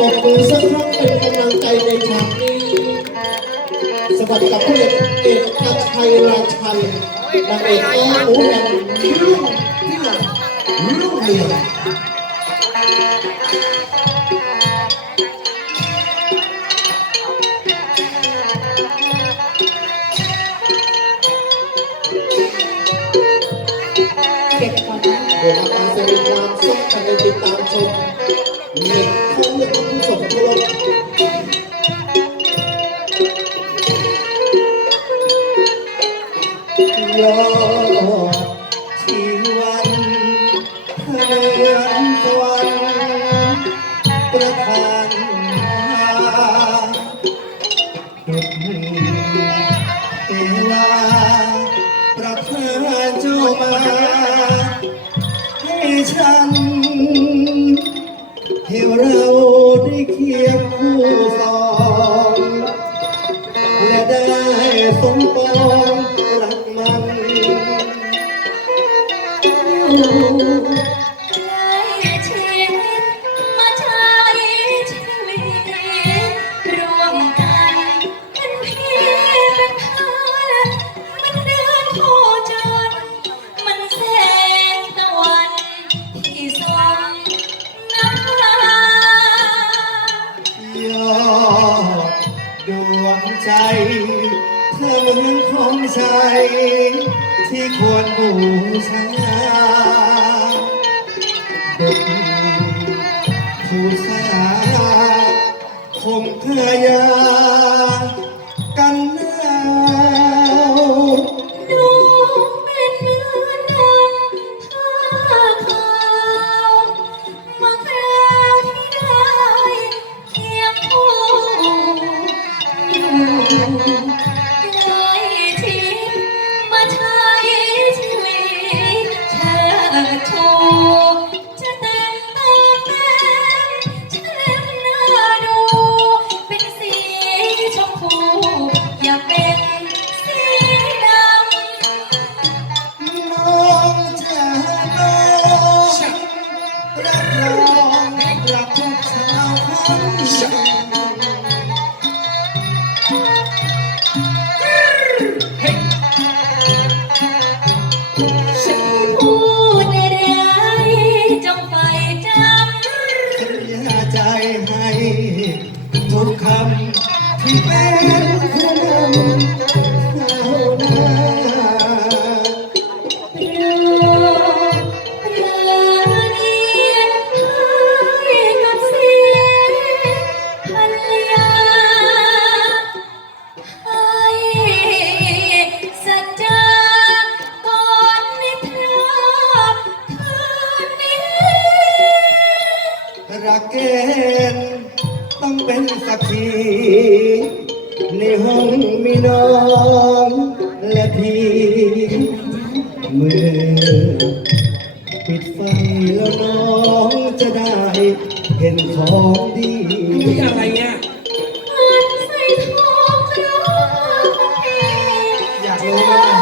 ปรบมือสักครั้งเป็นกำลังใจในฉากนี้สวัสดีกับผู้เอกเอกอาชัยราชัยนางเอกอ้อหมูแดงที่รุ่งที่หลังรุ่งเรืองเก็บก่อนนะเดี๋ยวมาแสดงความสุขกันในติตาม เป็นพี่เป็นพานมันเดือนโคจรมันแสงตะวันที่ส่องน้ำยอดดวงใจเธอเหมือนของใช้ที่ควรบูชา สาคงเธอยา รือเรือนี้ให้กับเสียภรรยให้สัจจก่อนนิทราคืนนี้รักเกณฑ์ต้องเป็นสักขี งมีน้องและพี่เมื่อปิดไฟแล้วน้องจะได้เห็นของดีนี่อะไรเนี่ยมันใส่ทองคล้องเพลงอยากรู้ไหม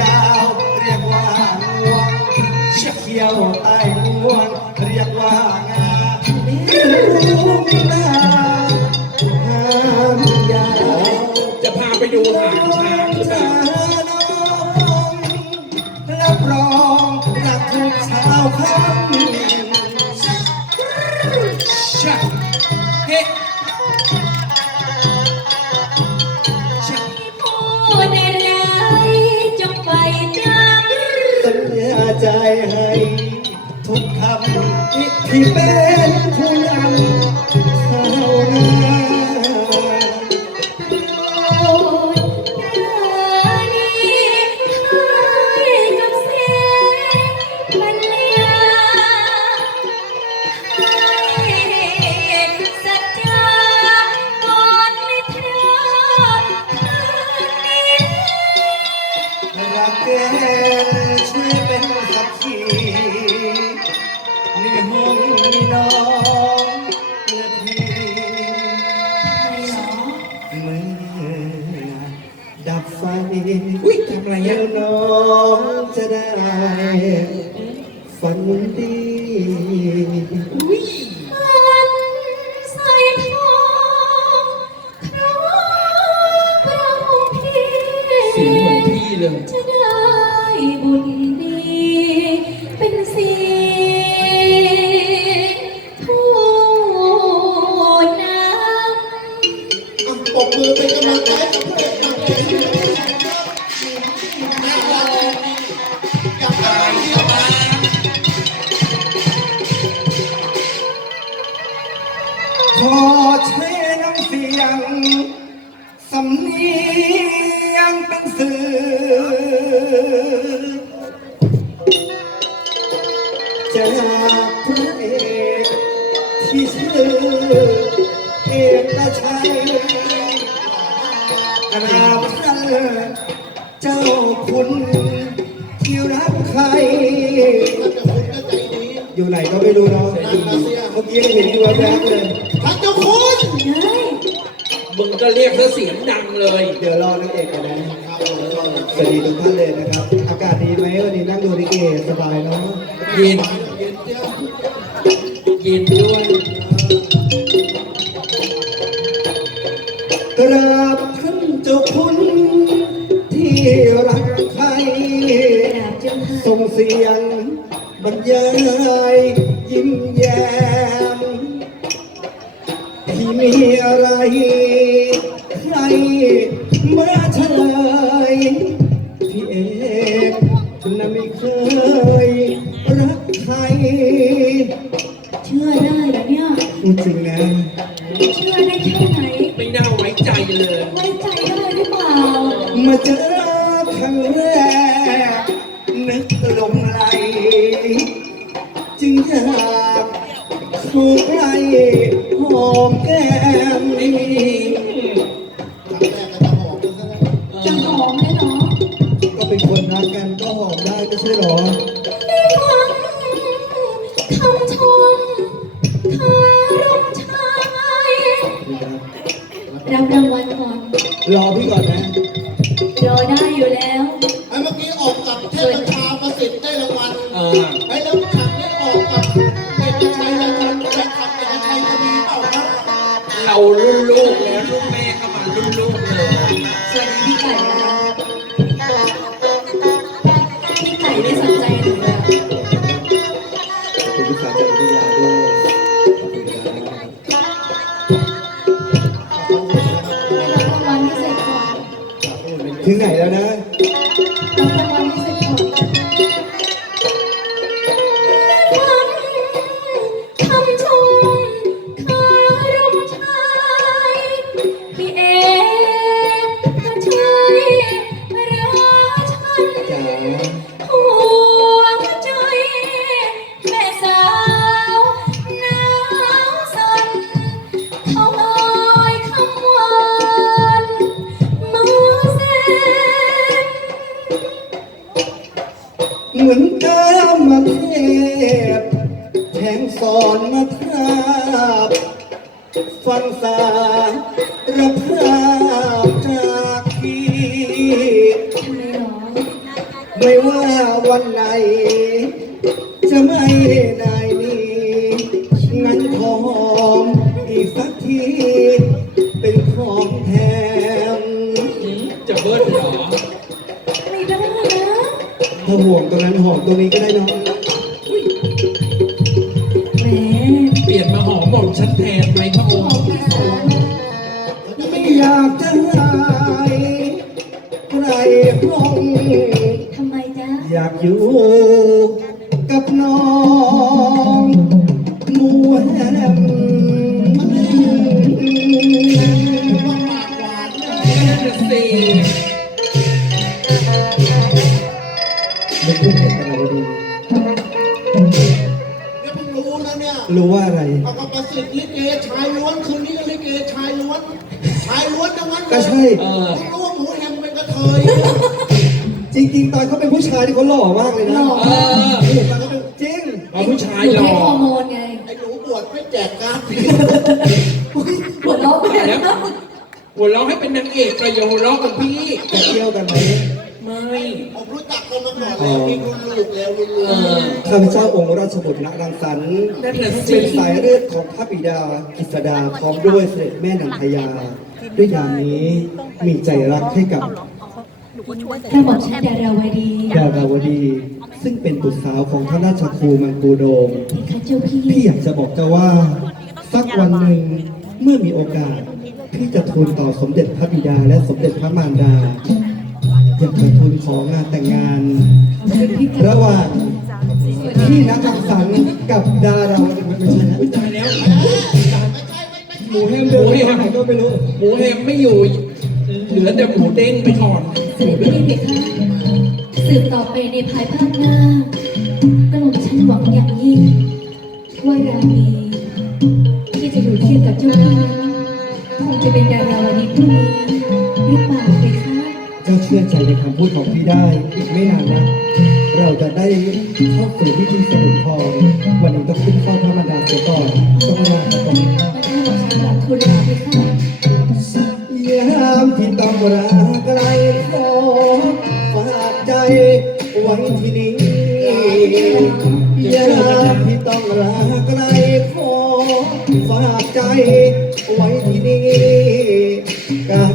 ยาวเรียกว่างวงเขียวใต้งวงเรียกว่างารู้มีหน้าหางยาวจะพาไปดูหางช้างหรือเปล่ารับรองรักทุกเช้าค่ชะเฮ้ ใจให้ ทุกคำที่เป็นผู้นำเท่านั้นำ ดับไฟอุ้ยทำอะไรแล้อะวน้องจะได้ฝันดี ก็ไม่รู้เนาะนั่นนะเสียเมื่อกี้เห็นอยู่แวบๆเลยท่านเจ้าคุณได้มึงก็เรียกซะเสียงดังเลย เดี๋ยวรอนางเอกกันนะครับผมก็สวัสดีทุกท่านเลยนะครับ อากาศดีไหมวันนี้นั่งดูลิเกสบายเนาะเย็นเย็นเจ้าเย็นด้วยกราบท่านเจ้าคุณที่รักใครกราบเจ้าค่ะส่งเสียง บรรยายยิ้มแย้มที่มีอะไรใครมาเฉลยพี่เอกน่ะไม่เคยรักใครเชื่อได้เหรอเนี่ยพูดจริงนะเชื่อได้แค่ไหนไม่น่าไว้ใจเลย ไว้ใจได้หรือเปล่า มาเจอ เข้าใกล้หอมแก้มไม่มีครั้งแรกก็จะหอมกันซะแล้วจะหอมได้เหรอก็เป็นคนรักกันก็หอมได้ไม่ใช่หรอได้ฟังคำชมคารมชายรับรางวัลก่อนรอพี่ก่อนนะรอได้อยู่แล้ว มาเทพแทงสอนมาทาบ ฟังสารภาพจากพี่ทำไม่ว่าวันไหน จะไม่ได้มีงั้นขอหอมอีกสักที เป็นของแถมอืมจะเบิ้ล ถ้าห่วงตรงนั้นหอมตรงนี้ก็ได้เน้องแหมเปลี่ยนมาหอมหม่อมฉันแทนไหมพระองขอบค์คุณค่ะไม่อยากจะหายใครห้องทำไมจ๊ะอยากอยู่กับน้องมัวแฮม งนั้นเลยก็ใช่เออเพิ่งรู้ว่าหมูแฮมเป็นกระเทยจริงๆตอนเขาเป็นผู้ชายที่เขาหล่อมากเลยนะหล่อ เออนี่ตอนเขาเป็นจริงเอาผู้ชายหนูหล่อให้ฮอร์โมนไงไอ้หนูบวชไม่แจกการ์ดปวดร้องไปแล้วหัวเราะให้เป็นนางเอกประโยชน์หัวเราะกับพี่จะเที่ยวกันไหมไม่ผมรู้จักกันมาก่อนแล้วนี่รุ่นลูกแล้วรุ่นลูเอกอข้าพเจ้าองค์ราชบุตรณรังสรรค์นั่นแหละสิเป็นสายเลือดของพระบิดากิษดาพร้อมด้วยเสด็จแม่นันทยา ด้วยยามนี้มีใจรักให้กับ กระบอกชันดาราวดีดาราวดี ซึ่งเป็นบุตรสาวของพระราชครูมังกูโดมเพคะเจ้าพี่พี่อยากจะบอกเจ้าว่า สักวันหนึ่งเมื่อมีโอกาสพี่จะทูลต่อสมเด็จพระบิดาและสมเด็จพระมารดาอยากจะทูลของานแต่งงานพี่กระระหว่างพี่นักรังสรรค์กับดาราวดีไม่ใช่นะอุ๊ยตายแล้วหมูแฮมเดินไปไหนก็ไม่รู้หมูแฮมไม่อยู่เหลือแต่หมูเด้งไปก่อน เสด็จพี่เพคะสืบต่อไปในภายภาคหน้ากระบอกฉันหวังอย่างยิ่งว่ารามีที่จะอยู่เทียบกับเจ้าพี่นั้นคงจะเป็นดาราวดีผู้นี้หรือเปล่าเพคะเจ้าเชื่อใจในคำพูดของพี่ได้อีกไม่นานนะเราจะได้เข้าสู่พิธีสมุนทองวันนี้ต้องขึ้นเฝ้าพระมารดาเสียก่อนต้องลาไปก่อนมันให้บอกฉันหลับทุนลาเพคะามที่ต้องรักไกลขอฝากใจไว้ที่นี่ยามที่ต้องรักไกลขอฝากใจไว้ที่นี่การ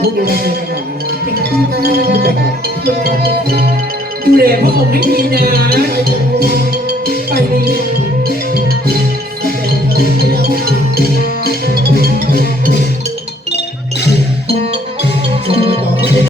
พูดดูแลกันหน่อยนะดูแลพระองค์ให้ดีนะ